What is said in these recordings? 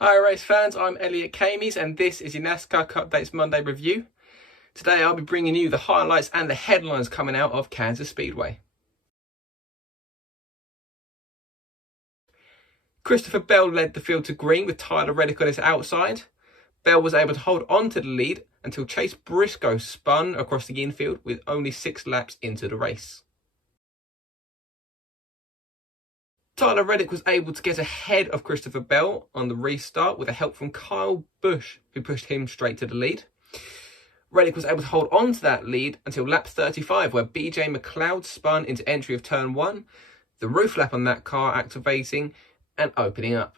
Hi race fans, I'm Elliot Kamies and this is your NASCAR Cup Dates Monday review. Today I'll be bringing you the highlights and the headlines coming out of Kansas Speedway. Christopher Bell led the field to green with Tyler Reddick on his outside. Bell was able to hold on to the lead until Chase Briscoe spun across the infield with only 6 laps into the race. Tyler Reddick was able to get ahead of Christopher Bell on the restart with a help from Kyle Busch, who pushed him straight to the lead. Reddick was able to hold on to that lead until lap 35, where BJ McLeod spun into entry of turn 1, the roof lap on that car activating and opening up.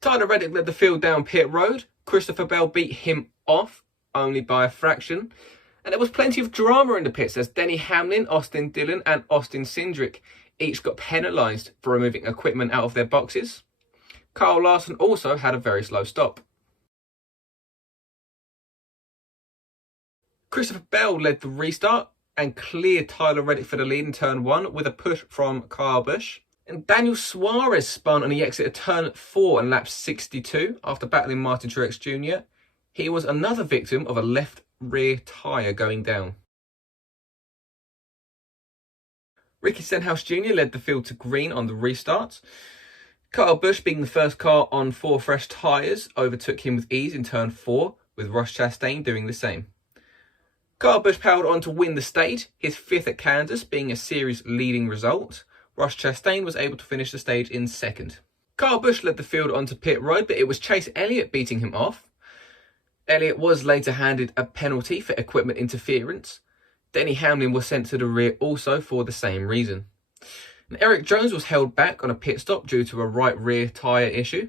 Tyler Reddick led the field down pit road. Christopher Bell beat him off, only by a fraction. And there was plenty of drama in the pits as Denny Hamlin, Austin Dillon and Austin Cindric each got penalised for removing equipment out of their boxes. Kyle Larson also had a very slow stop. Christopher Bell led the restart and cleared Tyler Reddick for the lead in turn 1 with a push from Kyle Busch. And Daniel Suarez spun on the exit of turn 4 in lap 62 after battling Martin Truex Jr. He was another victim of a left rear tyre going down. Ricky Stenhouse Jr. led the field to green on the restart. Kyle Busch, being the first car on 4 fresh tyres, overtook him with ease in turn 4, with Ross Chastain doing the same. Kyle Busch powered on to win the stage, his 5th at Kansas being a series leading result. Ross Chastain was able to finish the stage in 2nd. Kyle Busch led the field onto pit road, but it was Chase Elliott beating him off. Elliott was later handed a penalty for equipment interference. Denny Hamlin was sent to the rear also for the same reason. And Erik Jones was held back on a pit stop due to a right rear tyre issue.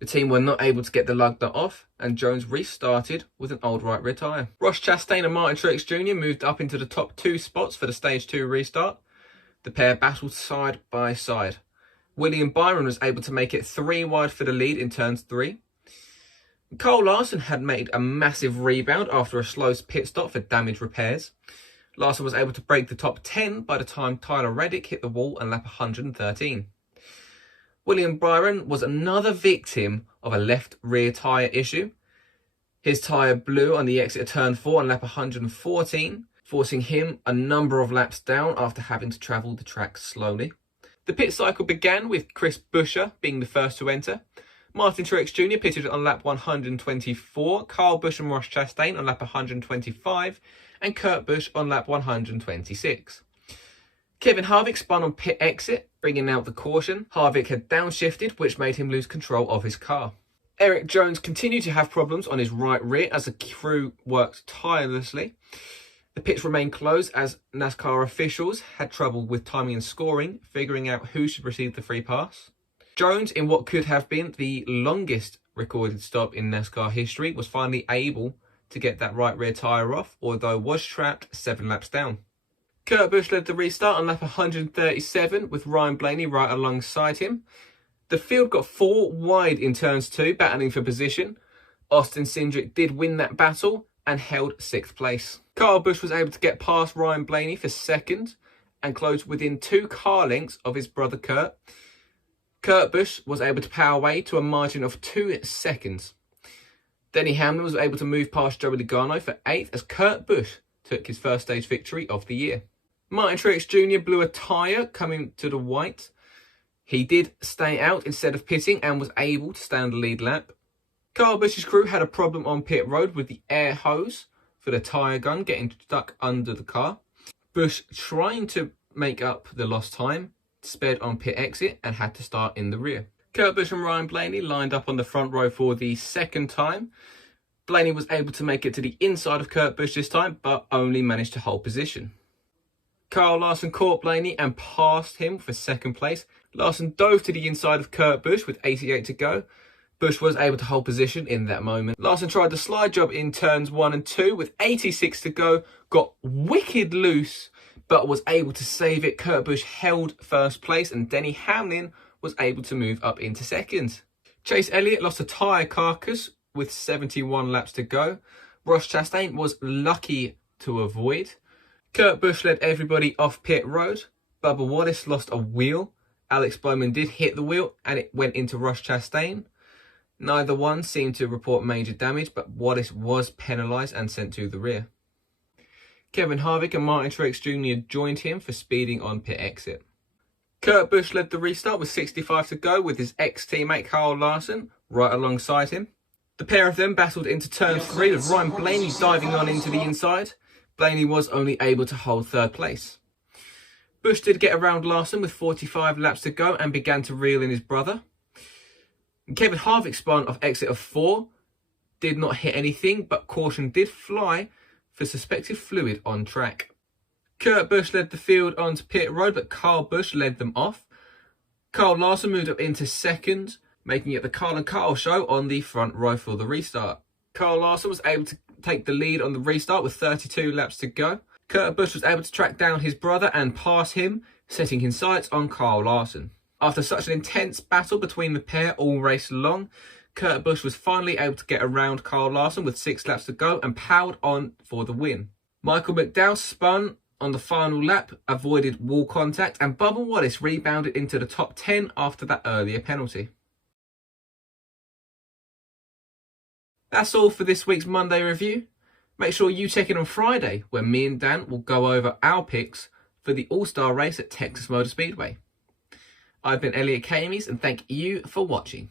The team were not able to get the lug nut off, and Jones restarted with an old right rear tyre. Ross Chastain and Martin Truex Jr. moved up into the top 2 spots for the Stage 2 restart. The pair battled side by side. William Byron was able to make it 3 wide for the lead in turns 3. Kyle Larson had made a massive rebound after a slow pit stop for damage repairs. Larson was able to break the top 10 by the time Tyler Reddick hit the wall on lap 113. William Byron was another victim of a left rear tyre issue. His tyre blew on the exit of turn 4 on lap 114, forcing him a number of laps down after having to travel the track slowly. The pit cycle began with Chris Buescher being the first to enter. Martin Truex Jr. pitted on lap 124, Kyle Busch and Ross Chastain on lap 125, and Kurt Busch on lap 126. Kevin Harvick spun on pit exit, bringing out the caution. Harvick had downshifted, which made him lose control of his car. Erik Jones continued to have problems on his right rear as the crew worked tirelessly. The pits remained closed as NASCAR officials had trouble with timing and scoring, figuring out who should receive the free pass. Jones, in what could have been the longest recorded stop in NASCAR history, was finally able to get that right rear tyre off, although was trapped 7 laps down. Kurt Busch led the restart on lap 137 with Ryan Blaney right alongside him. The field got 4 wide in turns 2, battling for position. Austin Cindric did win that battle and held 6th place. Kyle Busch was able to get past Ryan Blaney for 2nd and close within 2 car lengths of his brother Kurt. Kurt Busch was able to power away to a margin of 2 seconds. Denny Hamlin was able to move past Joey Logano for 8th as Kurt Busch took his first stage victory of the year. Martin Truex Jr. blew a tyre coming to the white. He did stay out instead of pitting and was able to stay on the lead lap. Kyle Busch's crew had a problem on pit road with the air hose for the tyre gun getting stuck under the car. Busch, trying to make up the lost time, sped on pit exit and had to start in the rear. Kurt Busch and Ryan Blaney lined up on the front row for the 2nd time. Blaney was able to make it to the inside of Kurt Busch this time, but only managed to hold position. Kyle Larson caught Blaney and passed him for 2nd place. Larson dove to the inside of Kurt Busch with 88 to go. Busch was able to hold position in that moment. Larson tried the slide job in turns 1 and 2 with 86 to go, got wicked loose, but was able to save it. Kurt Busch held 1st place and Denny Hamlin was able to move up into 2nd. Chase Elliott lost a tyre carcass with 71 laps to go. Ross Chastain was lucky to avoid. Kurt Busch led everybody off pit road. Bubba Wallace lost a wheel. Alex Bowman did hit the wheel and it went into Ross Chastain. Neither one seemed to report major damage, but Wallace was penalised and sent to the rear. Kevin Harvick and Martin Truex Jr. joined him for speeding on pit exit. Kurt Busch led the restart with 65 to go, with his ex-teammate Kyle Larson right alongside him. The pair of them battled into turn 3 with Ryan Blaney diving on into the inside. Blaney was only able to hold third place. Busch did get around Larson with 45 laps to go and began to reel in his brother. Kevin Harvick spun off exit of 4, did not hit anything, but caution did fly for suspected fluid on track. Kurt Busch led the field onto pit road, but Kyle Busch led them off. Kyle Larson moved up into second, making it the Kyle and Kyle show on the front row for the restart. Kyle Larson was able to take the lead on the restart with 32 laps to go. Kurt Busch was able to track down his brother and pass him, setting his sights on Kyle Larson. After such an intense battle between the pair all race long, Kurt Busch was finally able to get around Kyle Larson with 6 laps to go and powered on for the win. Michael McDowell spun on the final lap, avoided wall contact, and Bubba Wallace rebounded into the top 10 after that earlier penalty. That's all for this week's Monday review. Make sure you check in on Friday, where me and Dan will go over our picks for the All-Star race at Texas Motor Speedway. I've been Elliot Kamies, and thank you for watching.